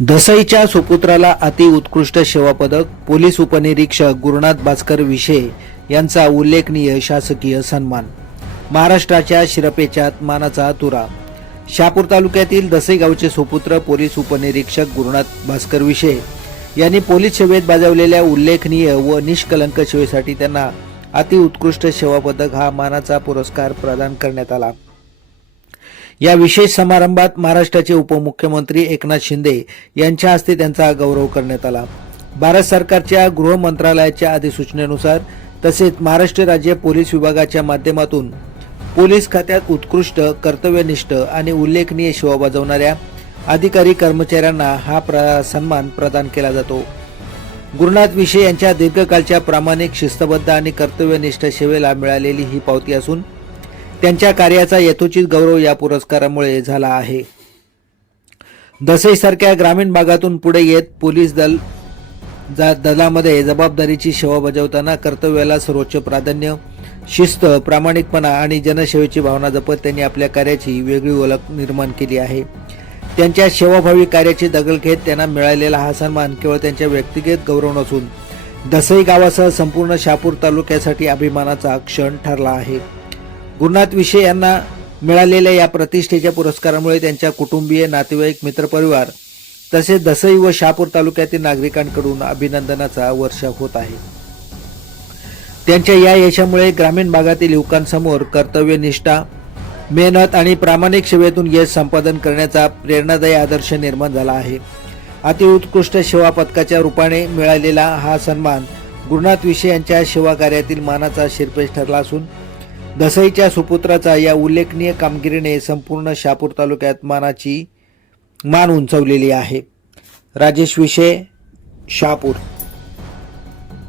दसईच्या सुपुत्राला अतिउत्कृष्ट सेवा पदक, पोलीस उपनिरीक्षक गुरुनाथ भास्कर विशे यांचा उल्लेखनीय शासकीय सन्मान. महाराष्ट्राच्या शिरपेचात मानाचा तुरा. शहापूर तालुक्यातील दसई गावचे सुपुत्र पोलीस उपनिरीक्षक गुरुनाथ भास्कर विशे यांनी पोलीस सेवेत बजावलेल्या उल्लेखनीय व निष्कलंक सेवेसाठी त्यांना अतिउत्कृष्ट सेवा पदक हा मानाचा पुरस्कार प्रदान करण्यात आला. या विशेष समारंभात महाराष्ट्राचे उपमुख्यमंत्री एकनाथ शिंदे यांच्या हस्ते त्यांचा गौरव करण्यात आला. भारत सरकारच्या गृह मंत्रालयाच्या अधिसूचनेनुसार तसेच महाराष्ट्र राज्य पोलीस विभागाच्या माध्यमातून पोलीस खात्यात उत्कृष्ट, कर्तव्यनिष्ठ आणि उल्लेखनीय सेवा बजावणाऱ्या अधिकारी कर्मचाऱ्यांना हा सन्मान प्रदान केला जातो. गुरुनाथ विशे यांच्या दीर्घकाळच्या प्रामाणिक, शिस्तबद्ध आणि कर्तव्यनिष्ठ सेवेला मिळालेली ही पावती असून त्यांच्या कार्याचा यथोचित गौरव या पुरस्कारामुळे झाला आहे. दसईसारख्या ग्रामीण भागातून पुढे येत पोलीस दलामध्ये जबाबदारीची सेवा बजावताना कर्तव्याला सर्वोच्च प्राधान्य, शिस्त, प्रामाणिकपणा आणि जनसेवेची भावना जपत त्यांनी आपल्या कार्याची वेगळी ओळख निर्माण केली आहे. त्यांच्या सेवाभावी कार्याची दखल घेत त्यांना मिळालेला हा सन्मान केवळ त्यांच्या व्यक्तिगत गौरव नसून दसई गावासह संपूर्ण शहापूर तालुक्यासाठी अभिमानाचा क्षण ठरला आहे. गुरुनाथ विशे यांना मिळालेल्या या प्रतिष्ठेच्या पुरस्कारामुळे त्यांच्या कुटुंबीय, नातेवाईक, मित्रपरिवार तसेच दसई व शहापूर तालुक्यातील नागरिकांकडून अभिनंदनाचा वर्षाव होत आहे. त्यांच्या या यशामुळे ग्रामीण भागातील युवकांसमोर कर्तव्यनिष्ठा, मेहनत आणि प्रामाणिक सेवेतून यश संपादन करण्याचा प्रेरणादायी आदर्श निर्माण झाला आहे. अतिउत्कृष्ट सेवा पदकाच्या रूपाने मिळालेला हा सन्मान गुरुनाथ विशे यांच्या सेवा कार्यातील मानाचा शिरपेच ठरला असून दसईच्या सुपुत्राचा या उल्लेखनीय कामगिरीने संपूर्ण शहापूर तालुक्यात मान उंचावलेली आहे. राजेश विशे, शहापूर.